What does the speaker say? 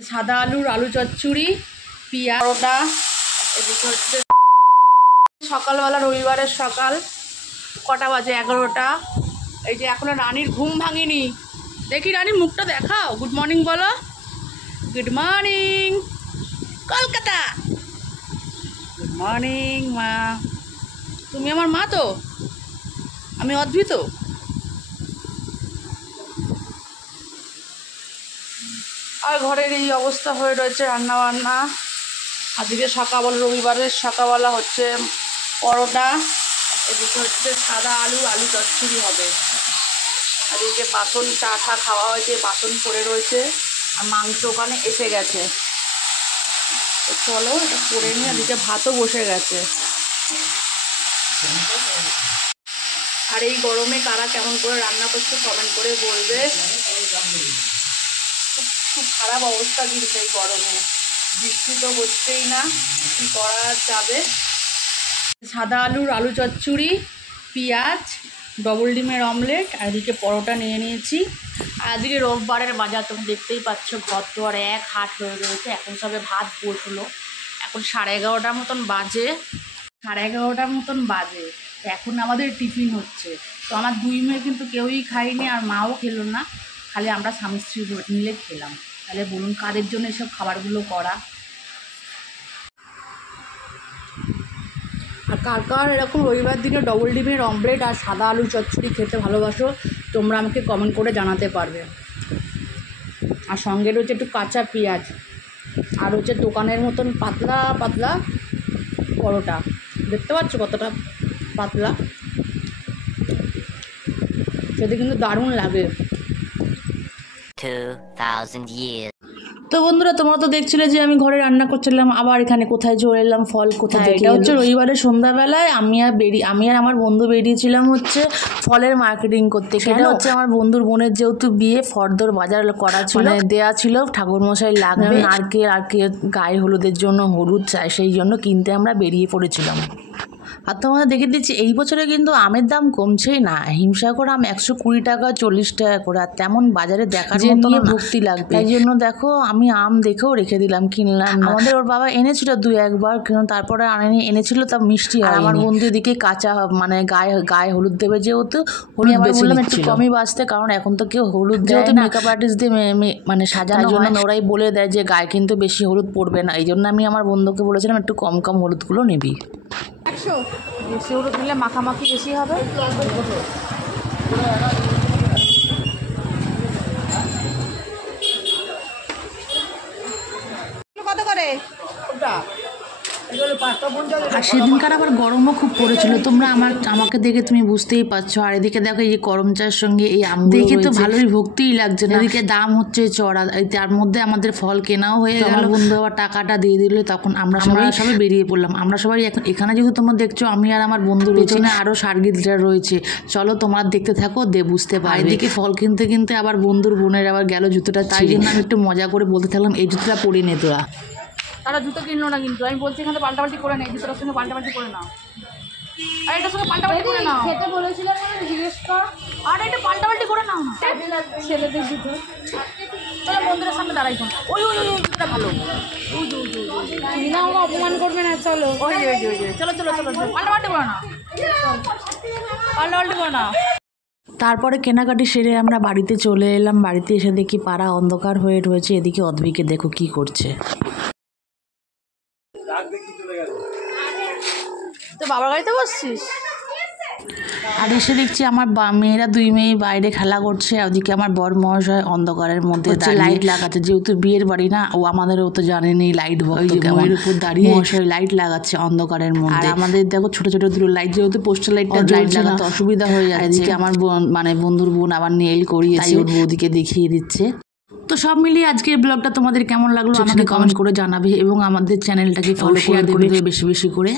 সাদা আলুর আলু চচ্চড়ি, পিঁয়াজ, পরোটা। এদিকে হচ্ছে সকালবেলা, রবিবারের সকাল। কটা বাজে? 11টা। এই যে এখনো রানীর ঘুম ভাঙেনি। দেখি রানী, মুখটা দেখাও। গুড মর্নিং বলো। Good morning Kolkata. Good morning মা। তুমি আমার মা তো? আমি অদ্ভুত। আর ঘরের এই অবস্থা হয়ে রয়েছে, রান্না বান্না। আজকে সকালবেলা, রবিবারের সকালবেলা হচ্ছে পরোটা। এদিকে হচ্ছে সাদা আলু আলু চচ্চড়ি হবে। আর এদিকে বাসন, চা টা খাওয়া হয়েছে, বাসন পড়ে রয়েছে। আর মাংস ওখানে এসে গেছে। তো চলো এটা করে নিয়ে। এদিকে ভাতও বসে গেছে। আর এই গরমে কারা কেমন করে রান্না করছে কমেন্ট করে বলবে। খুব খারাপ অবস্থা কিন্তু এই গরমে। বৃষ্টি তো হচ্ছেই না, কি করা যাবে। সাদা আলুর আলু চচ্চড়ি, পেঁয়াজ, ডবল ডিমের অমলেট, আর এদিকে পরোটা নিয়ে নিয়েছি। আর আজকে রোববারের বাজার তুমি দেখতেই পাচ্ছ, ঘর দোয়ার এক হাট হয়ে রয়েছে। এখন সবে ভাত বসলো। এখন 11:30 মতন বাজে। 11:30 মতন বাজে। এখন আমাদের টিফিন হচ্ছে। তো আমার 2 মেয়ে কিন্তু কেউই খাইনি, আর মাও খেলো না। খালি আমরা স্বামী স্ত্রী মিলে খেলাম। তাহলে বলুন কাদের জন্য এসব খাবারগুলো করা। আর কার কার এরকম রবিবার দিনে ডবল ডিমের অমলেট আর সাদা আলু চচ্চড়ি খেতে ভালোবাসো, তোমরা আমাকে কমেন্ট করে জানাতে পারবে। আর সঙ্গে রয়েছে একটু কাঁচা পেঁয়াজ, আর হচ্ছে দোকানের মতন পাতলা পাতলা পরোটা। দেখতে পাচ্ছ কতটা পাতলা? খেতে কিন্তু দারুণ লাগে। 2000 years. তো বন্ধুরা, তোমরা তো দেখছিলে যে আমি ঘরে রান্না করছিলাম, আবার এখানে কোথায় চলে এলাম, ফল কোথায়। এটা হচ্ছে রবিবারের সন্ধ্যাবেলায় আমি আর আমার বন্ধু বেরিয়েছিলাম হচ্ছে ফলের মার্কেটিং করতে। সেটা হচ্ছে আমার বন্ধুর বোনের যেহেতু বিয়ে, ফর্দর বাজার করা ছিল, দেয়া ছিল, ঠাকুরমশাই লাগবে নারকেল আর গায়ে হলুদের জন্য হলুদ চাই, সেই জন্য কিনতে আমরা বেরিয়ে পড়েছিলাম। আর তোমাদের দেখে দিচ্ছি, এই বছরে কিন্তু আমের দাম কমছেই না। হিমসাগর আম 120 টাকা, 40 টাকা করে। আর তেমন বাজারে দেখার মতো ভক্তি লাগবে, তাই জন্য দেখো আমি আম দেখেও রেখে দিলাম, কিনলাম। আমাদের ওর বাবা এনেছিল 2-1 বার, কিন্তু তারপরে এনেছিল তা মিষ্টি। আর আমার বন্ধু দিকে কাঁচা, মানে গায়ে হলুদ দেবে, যেহেতু হলুদ বললাম একটু কমই বাঁচতে, কারণ এখন তো কেউ হলুদ দেয় না। মেকআপ আর্টিস্ট দিয়ে মানে সাজানোর জন্য ওরাই বলে দেয় যে গায়ে কিন্তু বেশি হলুদ পড়বে না। এই জন্য আমি আমার বন্ধুকে বলেছিলাম একটু কম কম হলুদগুলো নিবি। 100 বেশি হলুদ নিলে মাখামাখি বেশি হবে। কত করে ওটা? আর সেদিনকার আবার গরমও খুব পড়েছিল। তোমরা আমাকে দেখে তুমি বুঝতেই পারছো। আর এদিকে দেখো এই করম চার সঙ্গে এই আম দেখে তো ভালোই ভক্তিই লাগছে না। এদিকে দাম হচ্ছে চড়া, তার মধ্যে আমাদের ফল কেনাও হয়ে গেল। আমার বন্ধু আবার টাকাটা দিয়ে দিল, তখন আমরা সবাই বেরিয়ে পড়লাম। আমরা সবাই এখানে যেহেতু তোমরা দেখছো, আমি আর আমার বন্ধু পেছনে আরো সার্গিদরা রয়েছে। চলো তোমরা দেখতে থাকো, বুঝতে পারবে। এদিকে ফল কিনতে কিনতে আবার বন্ধুর বোনের আবার গেল জুতোটা, তাই জন্য আমি একটু মজা করে বলতে থাকলাম, এই জুতোটা পরে নে তোরা। তারা জুতো কিনলো না, কিন্তু আমি বলছি এখানে পাল্টাপাল্টি করে নেই, জুতোটার সঙ্গে পাল্টাপাল্টি করে নাও। আর এটার সঙ্গে পাল্টাপাল্টি করে নাও। খেতে বলেছিলাম জিজ্ঞেস কর। আর এটা পাল্টাপাল্টি করে নাও না, ছেলেদের জুতো। চলো মন্দিরের সামনে দাঁড়াই। ওই ওই ওই জুতোটা ভালো। আমাকে অপমান করবে না। চলো ওই চলো চলো চলো, পাল্টাপাল্টি করে নাও, পাল্টাপাল্টি করে নাও। তারপরে কেনাকাটি সেরে আমরা বাড়িতে চলে এলাম। বাড়িতে এসে দেখি পাড়া অন্ধকার হয়ে রয়েছে। এদিকে অদ্বিকে দেখো কি করছে। তো বাবার গাড়িতে বসছিস? আর এসে দেখছি আমার মেয়েরা 2 মেয়ে বাইরে খেলা করছে। ওদিকে আমার বর মহাশয় অন্ধকারের মধ্যে লাইট লাগাচ্ছে, যেহেতু বিয়ের বাড়ি না, ও আমাদেরও তো জানেনি লাইট ভক্ত, কেমন উপর দাঁড়িয়ে মহাশয় লাইট লাগাচ্ছে অন্ধকারের মধ্যে। আর আমাদের দেখো ছোট ছোট দুটো লাইট, যেহেতু পোস্টার লাইটটা লাগাতে অসুবিধা হয়ে যাচ্ছে। এদিকে আমার মানে বন্ধুর বোন আবার নেল করিয়েছে, ওর বৌদিকে দেখিয়ে দিচ্ছে। তো সব মিলিয়ে আজকের ব্লগটা তোমাদের কেমন লাগলো আমাকে কমেন্ট করে জানাবে, এবং আমাদের চ্যানেলটাকে ফলো করে দেবে বেশি বেশি করে।